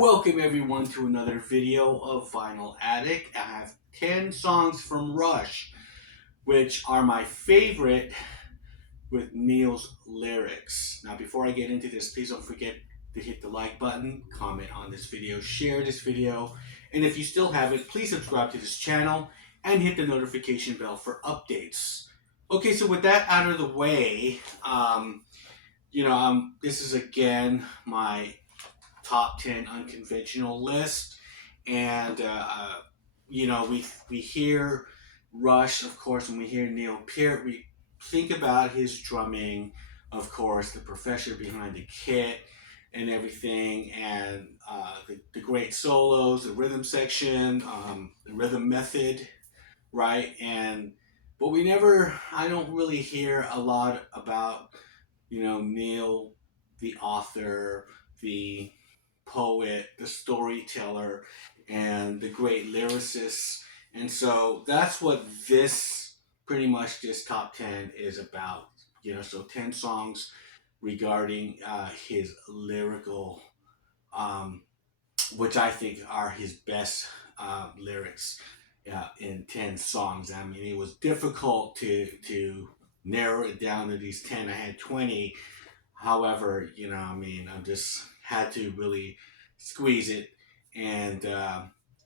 Welcome everyone to another video of Vinyl Addict. I have 10 songs from Rush, which are my favorite with Neil's lyrics. Now before I get into this, please don't forget to hit the like button, comment on this video, share this video, and if you still haven't, please subscribe to this channel and hit the notification bell for updates. Okay, so with that out of the way, this is again my top 10 unconventional list, and we hear Rush, of course, and we hear Neil Peart. We think about his drumming, of course, the professor behind the kit and everything, and the great solos, the rhythm section, the rhythm method, right? But I don't really hear a lot about Neil, the author, the poet, the storyteller, and the great lyricist. And so that's what this top 10 is about. So 10 songs regarding his lyrical, which I think are his best lyrics in 10 songs. I mean, it was difficult to narrow it down to these 10. I had 20. However, I just had to really squeeze it. And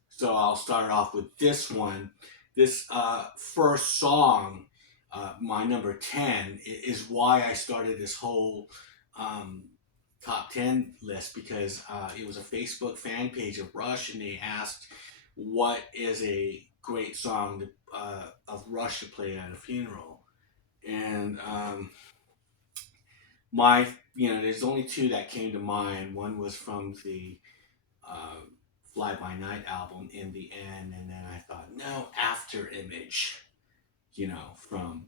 so I'll start off with this one. This first song, my number 10, is why I started this whole top 10 list, because it was a Facebook fan page of Rush, and they asked what is a great song of Rush to play at a funeral. And there's only two that came to mind. One was from the Fly By Night album, In the End, and then I thought, no, Afterimage, from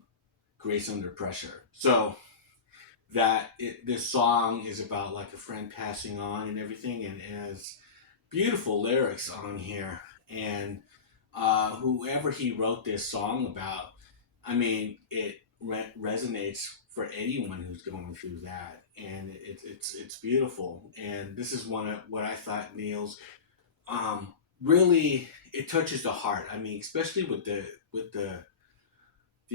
Grace Under Pressure. So this song is about like a friend passing on and everything, and it has beautiful lyrics on here. And whoever he wrote this song about, it resonates for anyone who's going through that, and it's beautiful. And this is one of what I thought Neil's really, it touches the heart. Especially with the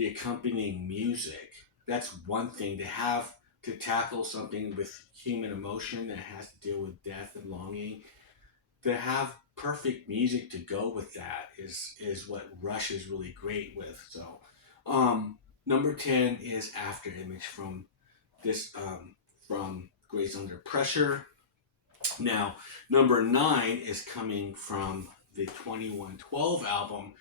accompanying music. That's one thing, to tackle something with human emotion that has to deal with death and longing. To have perfect music to go with that is what Rush is really great with. So, number 10 is Afterimage from Grace Under Pressure. Now, number 9 is coming from the 2112 album.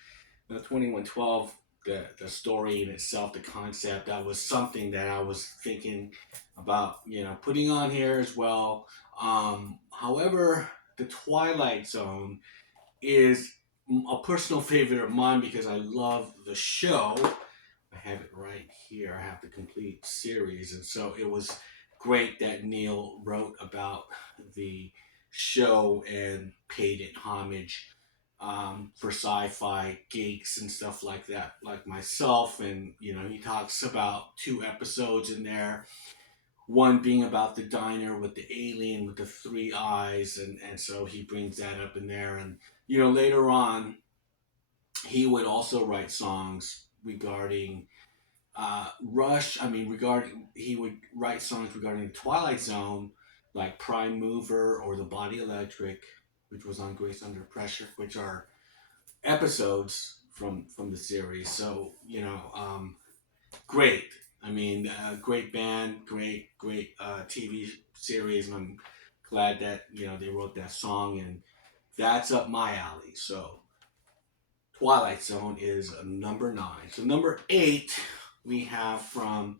Now, 2112, the story in itself, the concept, that was something that I was thinking about, putting on here as well. However, the Twilight Zone is a personal favorite of mine because I love the show. I have it right here. I have the complete series. And so it was great that Neil wrote about the show and paid it homage for sci-fi geeks and stuff like that, like myself. And, he talks about 2 episodes in there. One being about the diner with the alien with the 3 eyes. And so he brings that up in there. And, later on, he would also write songs regarding Rush. He would write songs regarding the Twilight Zone, like Prime Mover or The Body Electric, which was on Grace Under Pressure, which are episodes from the series. So, great. Great band, great TV series, and I'm glad that, they wrote that song, and that's up my alley. So, Twilight Zone is number 9. So, number 8, we have from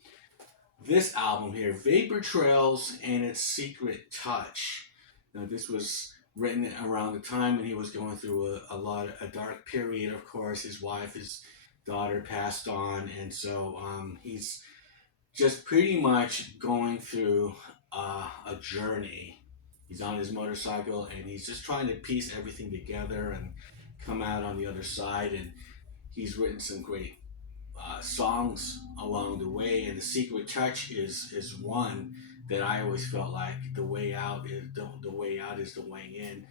this album here, Vapor Trails and Its Secret Touch. Now, this was written around the time when he was going through a dark period. Of course, his wife, his daughter passed on, and so he's just pretty much going through a journey. He's on his motorcycle, and he's just trying to piece everything together and come out on the other side. And he's written some great songs along the way, and The Secret Touch is one that I always felt like the way out is the way out is the way in,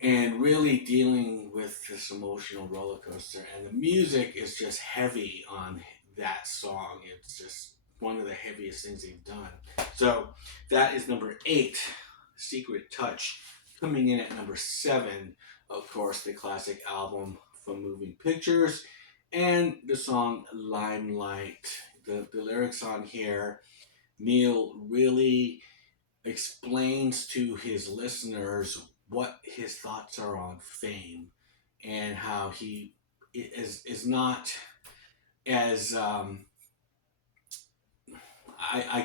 and really dealing with this emotional roller coaster. And the music is just heavy on that song. It's just one of the heaviest things they've done. So that is number 8, Secret Touch. Coming in at number 7, of course, the classic album from Moving Pictures and the song Limelight. The lyrics on here, Neil really explains to his listeners what his thoughts are on fame and how he is not as I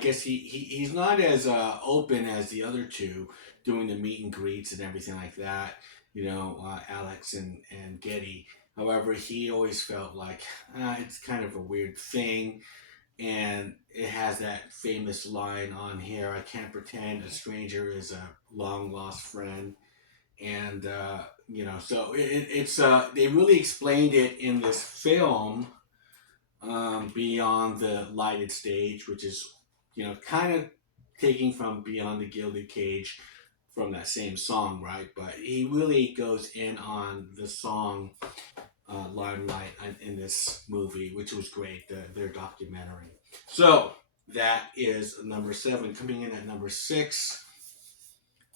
guess he's not as open as the other two, doing the meet and greets and everything like that, Alex and Getty. However, he always felt like it's kind of a weird thing, and it has that famous line on here: "I can't pretend a stranger is a long lost friend." And so it's they really explained it in this film, Beyond the Lighted Stage, which is kind of taking from Beyond the Gilded Cage from that same song, right? But he really goes in on the song Limelight in this movie, which was great, their documentary. So that is number 7. Coming in at number 6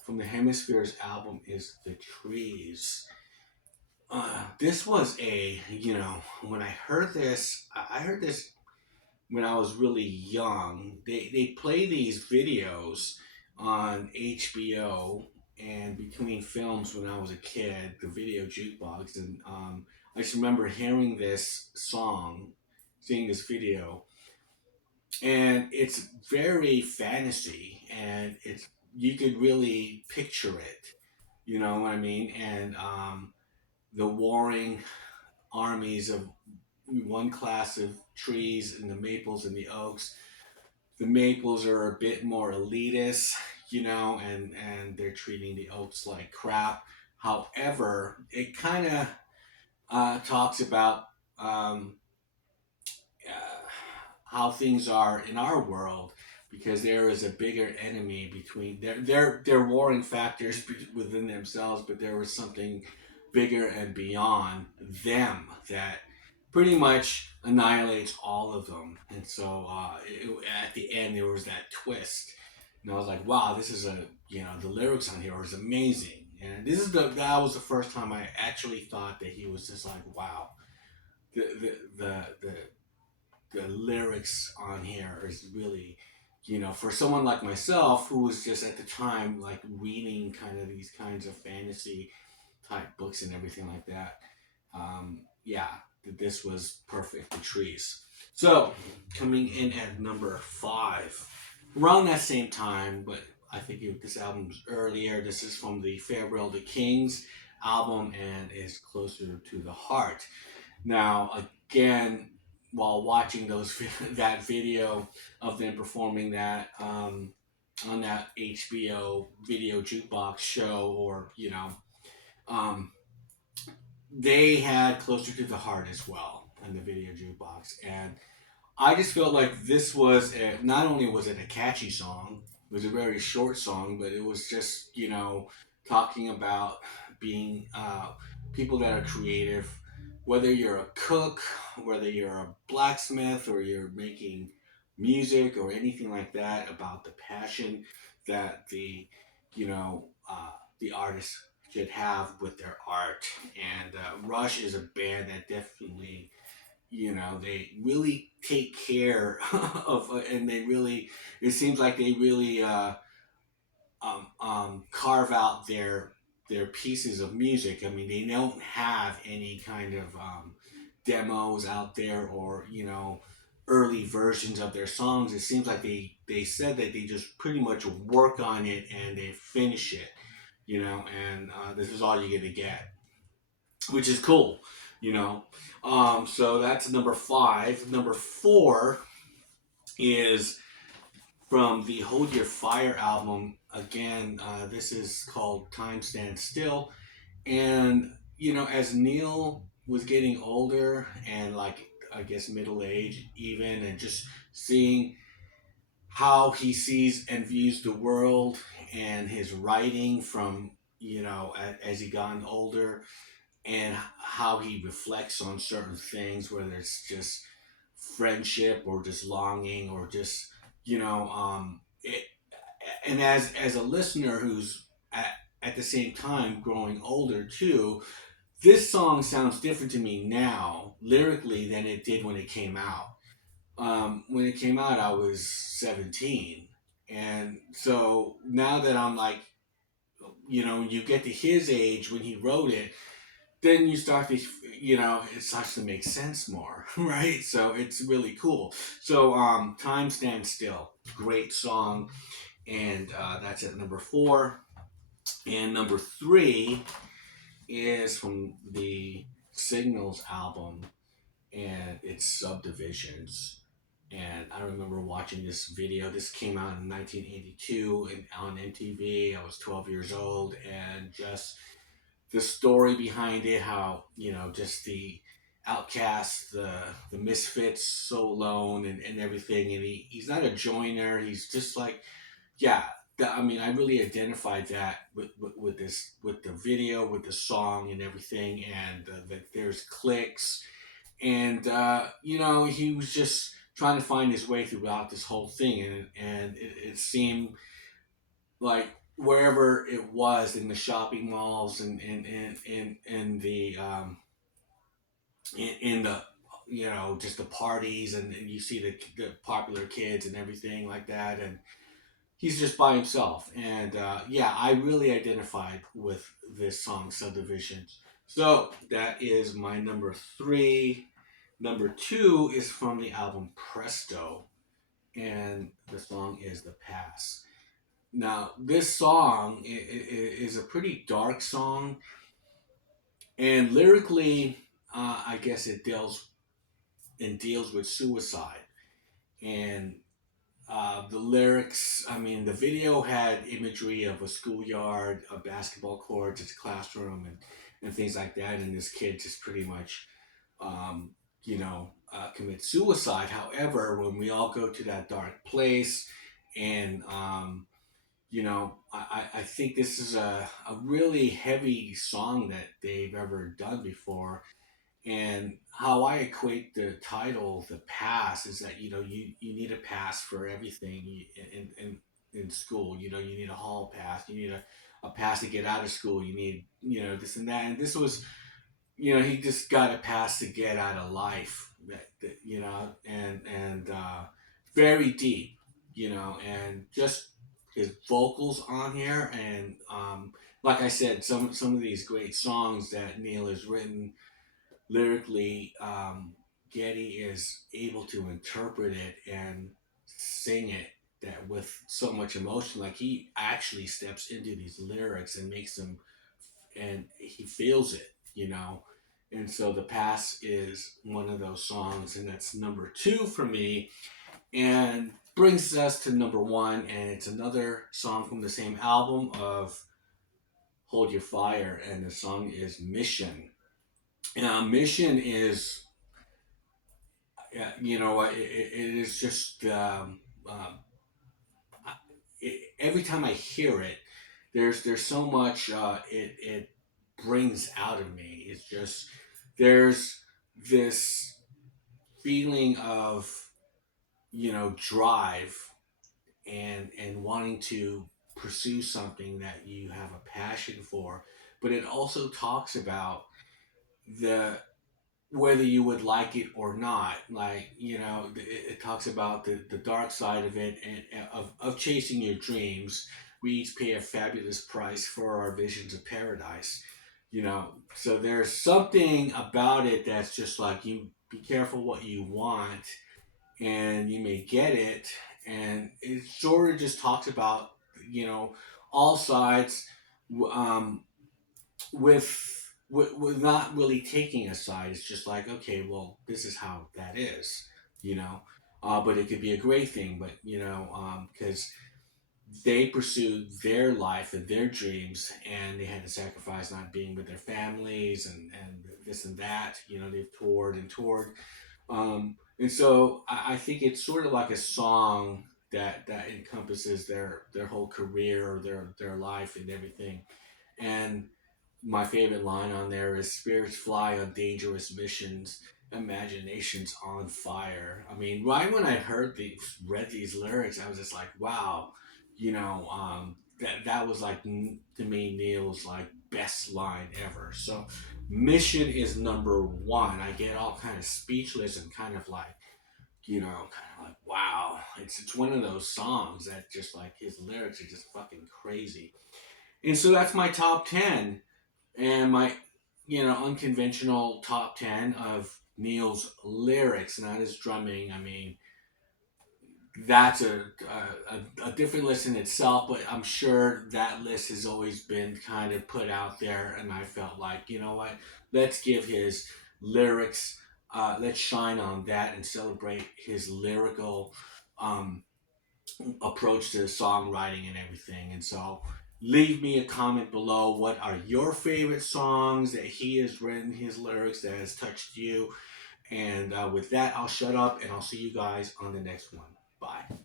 from the Hemispheres album is The Trees. This was when I heard this, I heard this when I was really young. They play these videos on HBO and between films when I was a kid, the video jukebox, and I just remember hearing this song, seeing this video, and it's very fantasy, and it's you could really picture it. You know what I mean? And the warring armies of one class of trees and the maples and the oaks. The maples are a bit more elitist, and they're treating the oaks like crap. However, it kind of talks about um, how things are in our world, because there is a bigger enemy between they're warring factors within themselves, but there was something bigger and beyond them that pretty much annihilates all of them. And so at the end there was that twist, and I was like, wow, this is the lyrics on here is amazing. And that was the first time I actually thought that he was just like, wow, the the the the, the lyrics on here is really, for someone like myself who was just at the time like reading kind of these kinds of fantasy type books and everything like that. Yeah, this was perfect. The Trees. So coming in at number 5, around that same time, but I think this album's earlier. This is from the Farewell to Kings album and is Closer to the Heart. Now, again, while watching that video of them performing that on that HBO video jukebox show, or um, they had Closer to the Heart as well in the video jukebox, and I just felt like this was not only was it a catchy song, it was a very short song, but it was just talking about being people that are creative, whether you're a cook, whether you're a blacksmith, or you're making music or anything like that, about the passion that the artist should have with their art. And Rush is a band that definitely they really take care of, and they really, it seems like they really carve out their pieces of music. I mean, they don't have any kind of demos out there, or early versions of their songs. It seems like they said that they just pretty much work on it and they finish it, and this is all you're gonna get, which is cool, you know. So that's number 5. Number 4 is from the Hold Your Fire album. Again, this is called Time Stands Still. And, as Neil was getting older and, like, I guess middle age even, and just seeing how he sees and views the world, and his writing from, as he gotten older, and how he reflects on certain things, whether it's just friendship or just longing or just, it, and as a listener who's at the same time growing older too, this song sounds different to me now lyrically than it did when it came out. When it came out, I was 17. And so now that I'm like, you get to his age when he wrote it, then you start to, it starts to make sense more, right? So it's really cool. So, Time Stands Still, great song. And that's at number 4. And number 3 is from the Signals album, and it's Subdivisions. And I remember watching this video. This came out in 1982 on MTV. I was 12 years old, and just the story behind it, how, just the outcasts, the misfits, so alone, and everything. And he's not a joiner. He's just like, yeah. I mean, I really identified that with this, with the video, with the song, and everything. And that there's clicks, and he was just trying to find his way throughout this whole thing, and it seemed like wherever it was, in the shopping malls, and in the in the, just the parties, and you see the popular kids and everything like that, and he's just by himself. And yeah, I really identified with this song, Subdivisions. So that is my number 3. Number 2 is from the album Presto, and the song is The Pass. Now, this song is a pretty dark song, and lyrically, I guess it deals with suicide. And the lyrics, I mean, the video had imagery of a schoolyard, a basketball court, just a classroom, and things like that. And this kid just pretty much, commits suicide. However, when we all go to that dark place, and I think this is a really heavy song that they've ever done before. And how I equate the title, The Pass, is that, you need a pass for everything in school. You need a hall pass, you need a pass to get out of school, you need, this and that. And this was, he just got a pass to get out of life, and very deep, and just his vocals on here. And like I said, some of these great songs that Neil has written lyrically, Getty is able to interpret it and sing it that with so much emotion. Like, he actually steps into these lyrics and makes them, and he feels it, And so The Pass is one of those songs, and that's number 2 for me. And brings us to number 1, and it's another song from the same album of Hold Your Fire, and the song is Mission. Mission is, it is just, every time I hear it, there's so much it brings out of me. It's just, there's this feeling of, drive, and wanting to pursue something that you have a passion for. But it also talks about the whether you would like it or not. Like, it talks about the dark side of it, and of chasing your dreams. We each pay a fabulous price for our visions of paradise. So there's something about it that's just like, you be careful what you want, and you may get it. And it sort of just talks about, all sides, um, with not really taking a side. It's just like, okay, well, this is how that is, you know. But it could be a great thing, but because they pursued their life and their dreams, and they had to sacrifice not being with their families, and this and that. They've toured and toured, and so I think it's sort of like a song that encompasses their whole career, their life, and everything. And my favorite line on there is "Spirits fly on dangerous missions, imaginations on fire." I mean, right when I read these lyrics, I was just like, wow, that was like to me Neil's like best line ever. So, "Mission" is number one. I get all kind of speechless and kind of like, wow. It's one of those songs that just like his lyrics are just fucking crazy. And so that's my top 10 and my unconventional top 10 of Neil's lyrics, not his drumming. I mean, that's a different list in itself, but I'm sure that list has always been kind of put out there, and I felt like, you know what, let's give his lyrics, let's shine on that and celebrate his lyrical um, approach to songwriting and everything. And so leave me a comment below. What are your favorite songs that he has written, his lyrics that has touched you? And with that, I'll shut up and I'll see you guys on the next one. Bye.